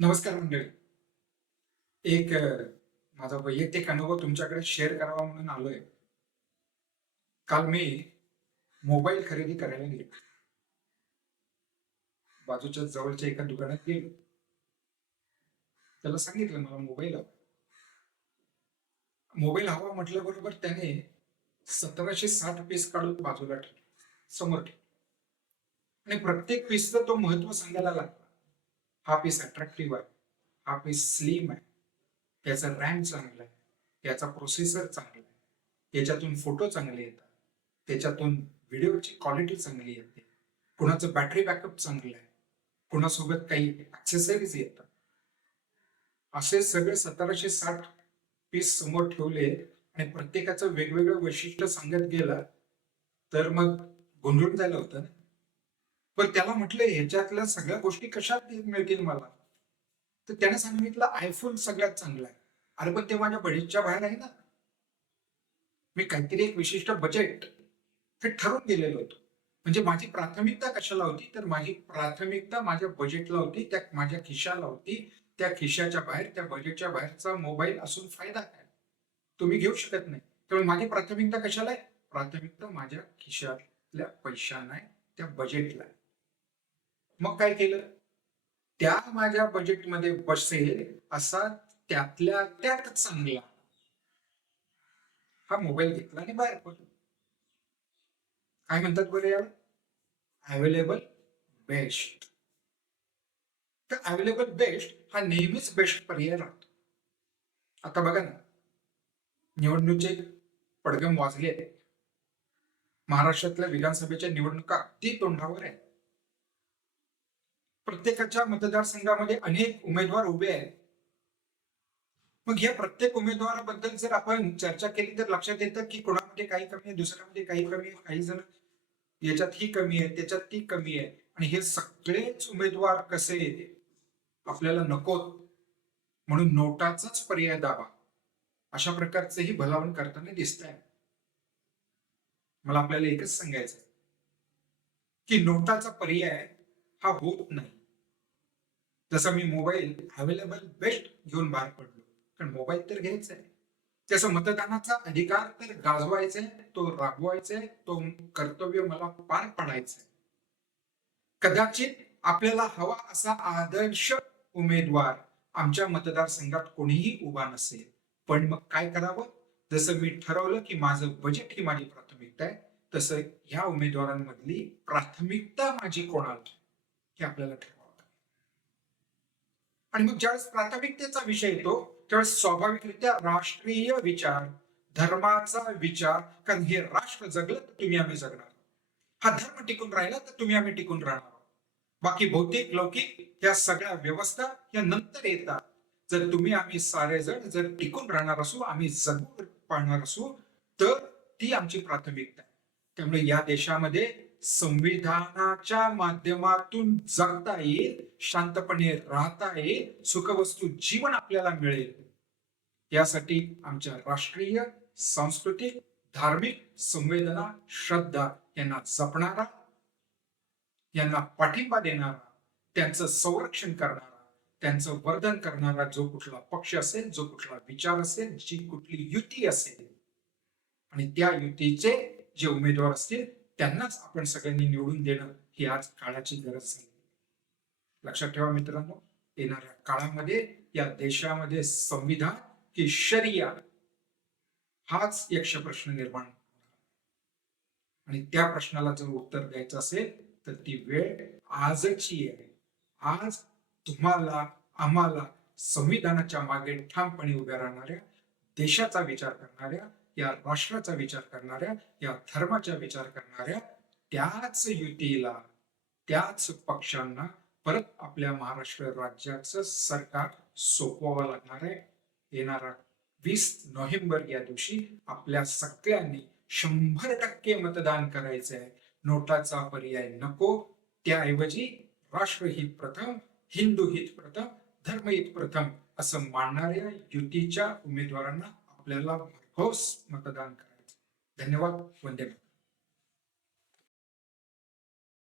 नमस्कार मंडळी. एक माझा वैयक्तिक अनुभव तुमच्याकडे शेअर करावा म्हणून आलोय. काल मी मोबाईल खरेदी करायला गेलो. बाजूच्या जवळच्या एका दुकानात गेलो. त्याला सांगितलं मला मोबाईल हवा. मोबाईल हवा म्हटल्याबरोबर त्याने 1760 पीस काढून बाजूला ठेवले, समोर ठेवले आणि प्रत्येक पीसचं तो महत्व सांगायला लागला. हा पीस अट्रॅक्टिव्ह आहे, हा पीस स्लिम आहे, त्याचा रॅम चांगला आहे, त्याचा प्रोसेसर चांगला आहे, याच्यातून फोटो चांगले येतात, त्याच्यातून व्हिडिओची क्वालिटी चांगली येते, कुणाचं बॅटरी बॅकअप चांगलं आहे, कुणासोबत काही ऍक्सेसरीज येतात. असे सगळे 1760 पीस समोर ठेवले आणि प्रत्येकाचं वेगवेगळं वैशिष्ट्य सांगत गेला, तर मग गोंधळून जायला होतं ना. पण त्याला म्हटलं ह्याच्यातल्या सगळ्या गोष्टी कशात मिळतील मला, तर त्याने सांगितलं आयफोन सगळ्यात चांगला आहे. अरे पण ते माझ्या बजेटच्या बाहेर आहे ना. मी काहीतरी एक विशिष्ट बजेट हे ठरवून गेलेलो होतो. म्हणजे माझी प्राथमिकता कशाला होती, तर माझी प्राथमिकता माझ्या बजेटला होती, त्या माझ्या खिशाला होती. त्या खिशाच्या बाहेर, त्या बजेटच्या बाहेरचा मोबाईल असून फायदा काय? तुम्ही घेऊ शकत नाही. त्यामुळे माझी प्राथमिकता कशाला आहे? प्राथमिकता माझ्या खिशातल्या पैशांना आहे, त्या बजेटला आहे. मग काय केलं? त्या माझ्या बजेटमध्ये बसेल असा त्यातल्या त्यात चांगला हा मोबाईल घेतला आणि बाहेर पडलो. काय म्हणतात बरं याला? Available best. तर अवेलेबल बेस्ट हा नेहमीच बेस्ट पर्याय राहतो. आता बघा ना, निवडणुकीचे पडगम वाजले आहेत. महाराष्ट्रातल्या विधानसभेच्या निवडणुका अगदी तोंडावर आहेत. प्रत्येकाच्या मतदारसंघामध्ये अनेक उमेदवार उभे आहेत. मग या प्रत्येक उमेदवाराबद्दल जर आपण चर्चा केली तर लक्षात येतं की कोणामध्ये काही कमी आहे, दुसऱ्यामध्ये काही कमी आहे, काही जण याच्यात ही कमी आहे, त्याच्यात ती कमी आहे. आणि हे सगळेच उमेदवार कसे आपल्याला नकोत म्हणून नोटाचाच पर्याय दाबा अशा प्रकारचेही भलावण करताना दिसत आहे. मला आपल्याला एकच सांगायचं की नोटाचा पर्याय हा होत नाही. जसं मी मोबाईल अवेलेबल बेस्ट घेऊन बाहेर पडलो, कारण मोबाईल तर घ्यायचा आहे. त्याचा मतदानाचा अधिकार तर गाजवायचा आहे, तो राबवायचा आहे, तो कर्तव्य मला पार पाडायचं आहे. कदाचित आपल्याला हवा असा आदर्श उमेदवार आमच्या मतदारसंघात कोणीही उभा नसेल, पण मग काय करावं? जसं मी ठरवलं की माझं बजेट ही माझी प्राथमिकता आहे, तसं ह्या उमेदवारांमधली प्राथमिकता माझी कोणाला हे आपल्याला ठरवावं. आणि मग ज्यावेळेस प्राथमिकतेचा विषय येतो त्यावेळेस स्वाभाविकरित्या राष्ट्रीय विचार, धर्माचा विचार, कारण हे राष्ट्र जगलं तर तुम्ही आम्ही जगणार, हा धर्म टिकून राहिला तर तुम्ही आम्ही टिकून राहणार. बाकी भौतिक लौकिक या सगळ्या व्यवस्था या नंतर येतात. जर तुम्ही आम्ही सारे जण जर टिकून राहणार असू, आम्ही जगून पाहणार असू, तर ती आमची प्राथमिकता आहे. त्यामुळे या देशामध्ये संविधानाच्या माध्यमातून जगता येईल, शांतपणे राहता येईल, सुखवस्तू जीवन आपल्याला मिळेल, यासाठी आमच्या राष्ट्रीय, सांस्कृतिक, धार्मिक संवेदना, श्रद्धा यांना जपणारा, यांना पाठिंबा देणारा, त्यांचं संरक्षण करणारा, त्यांचं वर्धन करणारा जो कुठला पक्ष असेल, जो कुठला विचार असेल, जी कुठली युती असेल, आणि त्या युतीचे जे उमेदवार असतील त्यांनाच आपण सगळ्यांनी निवडून देणं ही आज काळाची गरज झाली. लक्षात ठेवा मित्रांनो, येणाऱ्या काळामध्ये या देशामध्ये संविधान की शरिया हाच यक्ष प्रश्न निर्माण होणार. आणि त्या प्रश्नाला जर उत्तर द्यायचं असेल तर ती वेळ आजची आहे. आज तुम्हाला आम्हाला संविधानाच्या मागे ठामपणे उभ्या राहणाऱ्या, देशाचा विचार करणाऱ्या, या राष्ट्राचा विचार करणाऱ्या, या धर्माचा विचार करणाऱ्या त्याच युतीला, त्याच पक्षांना परत आपल्या महाराष्ट्र राज्याचं सरकार सोपवावं लागणार आहे. येणारा 20 नोव्हेंबर या दिवशी आपल्या सगळ्यांनी 100% मतदान करायचं आहे. नोटाचा पर्याय नको, त्याऐवजी राष्ट्रहित प्रथम, हिंदू हित प्रथम, धर्महित प्रथम असं मानणाऱ्या युतीच्या उमेदवारांना आपल्याला भरघोस मतदान करायचं. धन्यवाद. वंदे मातरम.